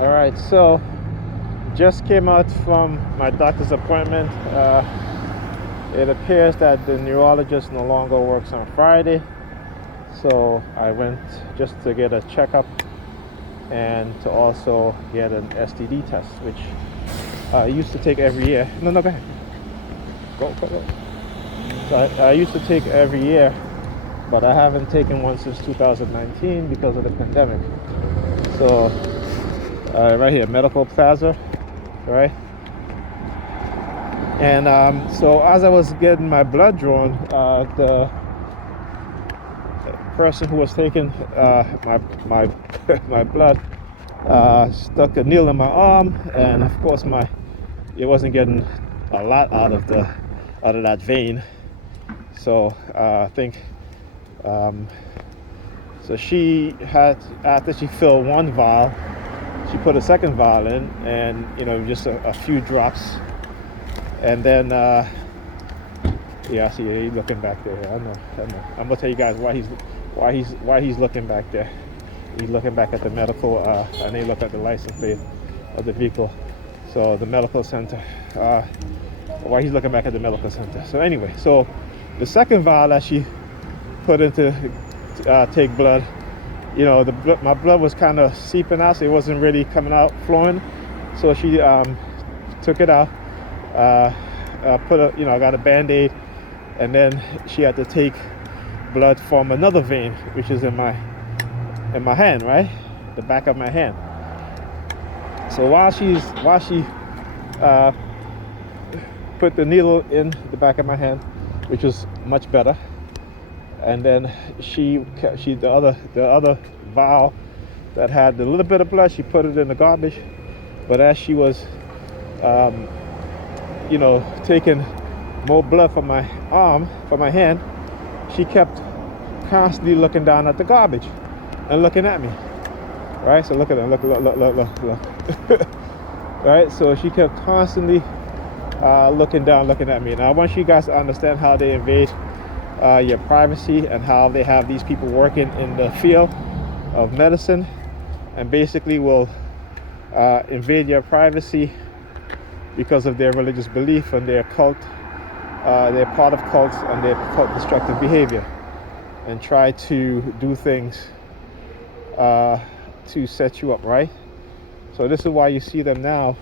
All right, so just came out from my doctor's appointment. It appears that the neurologist no longer works on Friday, so I went just to get a checkup and to also get an STD test, which I used to take every year. No, go ahead. Go. So I used to take every year, but I haven't taken one since 2019 because of the pandemic. So right here, Medical Plaza, right? And so as I was getting my blood drawn, the person who was taking my my blood stuck a needle in my arm, and of course it wasn't getting a lot out of that vein. So I think so she had, after she filled one vial, she put a second vial in, and just a few drops, and then yeah, I see he's looking back there. I know. I'm gonna tell you guys why he's looking back there. He's looking back at the medical, and they look at the license plate of the vehicle. So the medical center. Why he's looking back at the medical center. So anyway, so the second vial that she put into take blood, my blood was kind of seeping out, so it wasn't really coming out, flowing. So she took it out, I got a Band-Aid, and then she had to take blood from another vein, which is in my hand, right, the back of my hand. So while she put the needle in the back of my hand, which was much better, and then the other vial that had a little bit of blood, she put it in the garbage. But as she was taking more blood from my arm, from my hand, she kept constantly looking down at the garbage and looking at me, right? So look at her, look. Right? So she kept constantly looking down, looking at me. Now I want you guys to understand how they invade your privacy, and how they have these people working in the field of medicine and basically will invade your privacy because of their religious belief and their cult. They're part of cults and their cult destructive behavior, and try to do things to set you up, right? So this is why you see them now,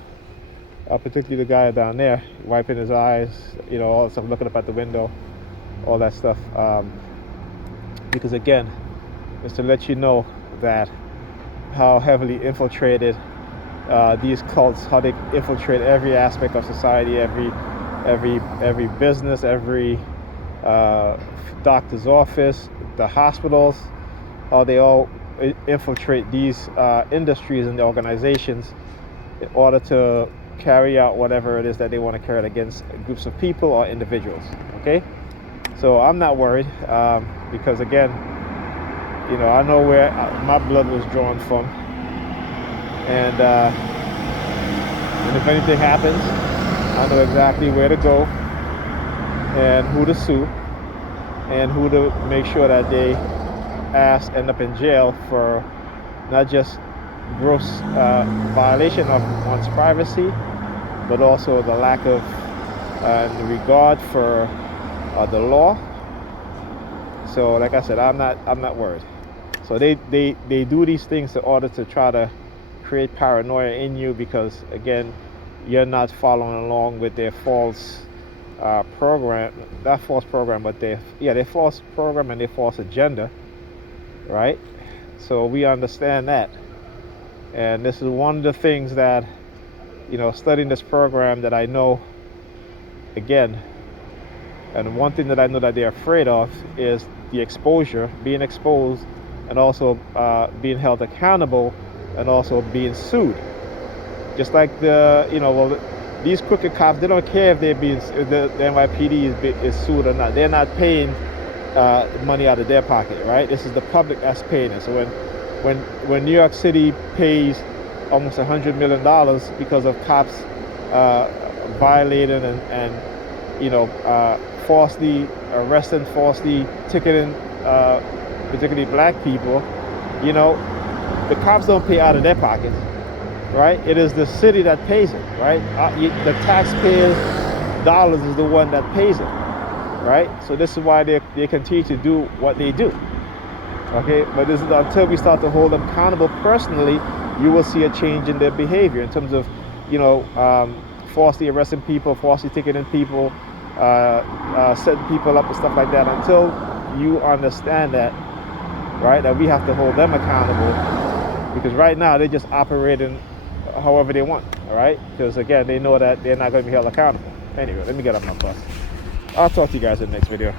particularly the guy down there wiping his eyes, all that stuff, looking up at the window, all that stuff, because again, it's to let you know that how heavily infiltrated these cults, how they infiltrate every aspect of society, every business, every doctor's office, the hospitals, how they all infiltrate these industries and the organizations in order to carry out whatever it is that they want to carry out against groups of people or individuals. Okay, so I'm not worried, because again, I know where my blood was drawn from, and if anything happens, I know exactly where to go and who to sue and who to make sure that they end up in jail for not just gross violation of one's privacy, but also the lack of regard for the law. So like I said, I'm not worried. So they do these things in order to try to create paranoia in you, because again, you're not following along with their false program, not false program, but their false program and their false agenda, right? So we understand that, and this is one of the things that, studying this program, that I know, again, and one thing that I know that they're afraid of is the exposure, being exposed, and also being held accountable, and also being sued. Just like these crooked cops, they don't care if the NYPD is sued or not. They're not paying money out of their pocket, right? This is the public that's paying it. So when New York City pays almost $100 million because of cops violating and falsely arresting, falsely ticketing, particularly black people, the cops don't pay out of their pockets. right? It is the city that pays it, right? The taxpayers' dollars is the one that pays it, right? So this is why they continue to do what they do, okay? But this is until we start to hold them accountable personally, you will see a change in their behavior in terms of, falsely arresting people, falsely ticketing people, setting people up and stuff like that. Until you understand that, right, that we have to hold them accountable, because right now they're just operating however they want, all right? Because again, they know that they're not going to be held accountable. Anyway, let me get on my bus. I'll talk to you guys in the next video.